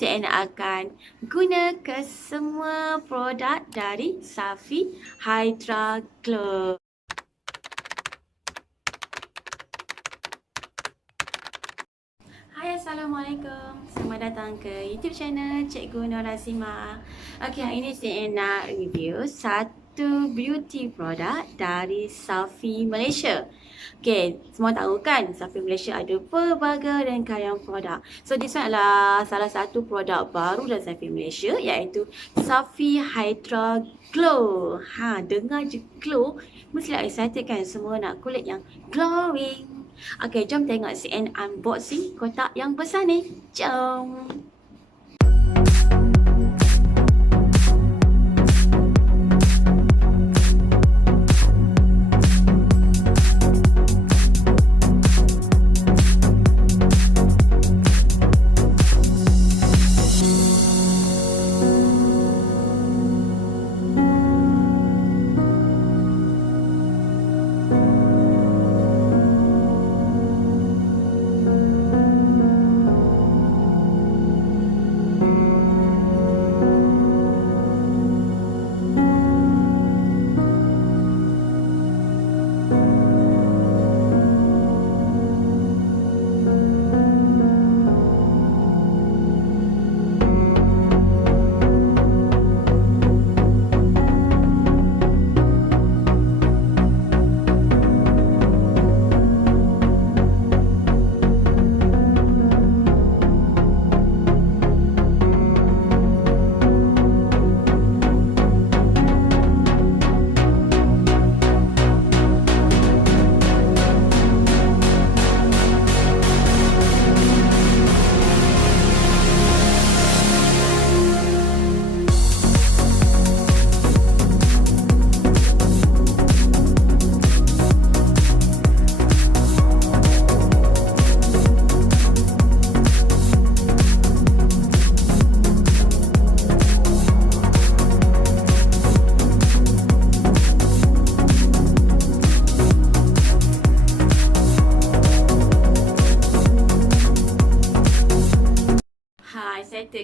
saya akan guna ke semua produk dari SAFI Hydra Glow. Hai, Assalamualaikum. Selamat datang ke YouTube channel Cikgu Nur Azimah. Okey, hari ini saya nak review satu beauty produk dari SAFI Malaysia. Okey, semua tahu kan SAFI Malaysia ada pelbagai rangkaian produk. So, this one adalah salah satu produk baru dari SAFI Malaysia, iaitu SAFI Hydra Glow. Dengar je glow, mestilah excited kan, semua nak kulit yang glowing. Okey, jom tengok CN unboxing kotak yang besar ni. Jom.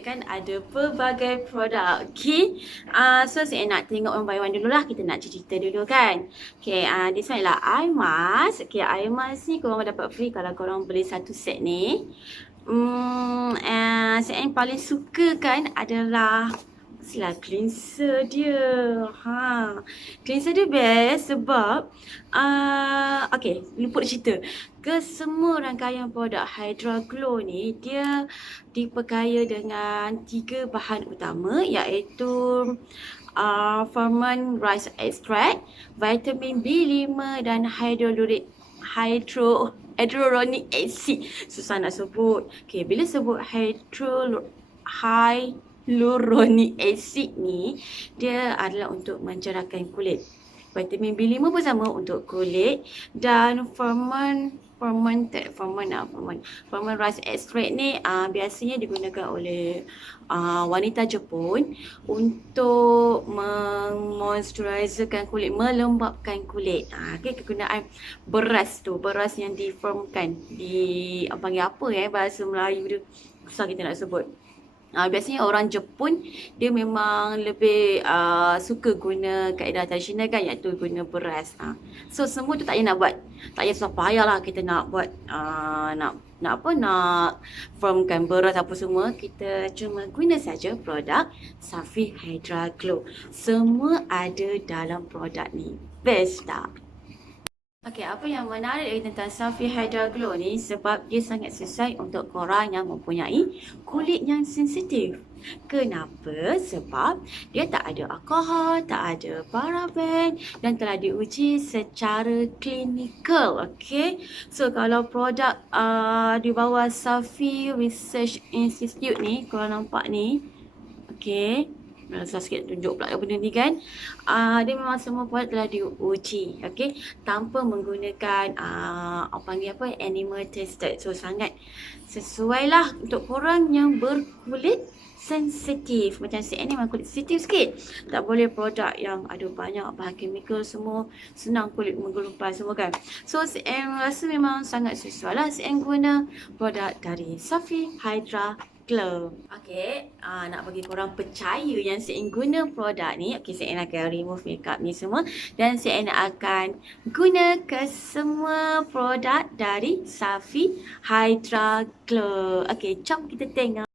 Kan ada pelbagai produk. Okay, so saya nak tengok one by one dululah. Kita nak cerita dulu kan. Okay, this one adalah eye mask. Okay, eye mask ni korang dapat free kalau korang beli satu set ni. Saya yang paling suka kan adalah cleanser dia. Cleanser dia best sebab okay, lupa cerita. Ke semua rangkaian produk Hydra Glow ni, dia diperkaya dengan 3 bahan utama, iaitu Fermented Rice Extract, vitamin B5 dan Hyaluronic Acid. Susah nak sebut. Okay, bila sebut Hyaluronic Acid ni, dia adalah untuk mencerahkan kulit. Vitamin B5 pun sama untuk kulit, dan Fermented Rice Extract ni biasanya digunakan oleh wanita Jepun untuk memoisturizerkan kulit, melembapkan kulit. Okay, kegunaan beras tu, beras yang difirmkan, panggil apa bahasa Melayu dia, susah kita nak sebut. Biasanya orang Jepun dia memang lebih suka guna kaedah tradisional kan, iaitu guna beras. So semua tu tak payah nak buat, tak payah susah payah lah kita nak buat nak firmkan beras apa semua. Kita cuma guna saja produk SAFI Hydra Glow. Semua ada dalam produk ni. Best tak? Okey, apa yang menarik tentang SAFI Hydra Glow ni, sebab dia sangat sesuai untuk korang yang mempunyai kulit yang sensitif. Kenapa? Sebab dia tak ada alkohol, tak ada paraben dan telah diuji secara klinikal. Okey. So kalau produk di bawah SAFI Research Institute ni, korang nampak ni. Okey. Susah sikit tunjuk pula benda ni kan. Dia memang semua produk telah diuji, okey, tanpa menggunakan animal tested. So sangat sesuai lah untuk korang yang berkulit sensitif. Macam saya ni memang kulit sensitif sikit, tak boleh produk yang ada banyak bahan kimia semua, senang kulit menggelumpal semua kan. So saya rasa memang sangat sesuai lah saya guna produk dari SAFI Hydra Glow. Okey, nak bagi korang percaya yang saya guna produk ni. Okey, saya akan remove makeup ni semua dan saya akan guna ke semua produk dari SAFI Hydra Glow. Okey, jom kita tengok.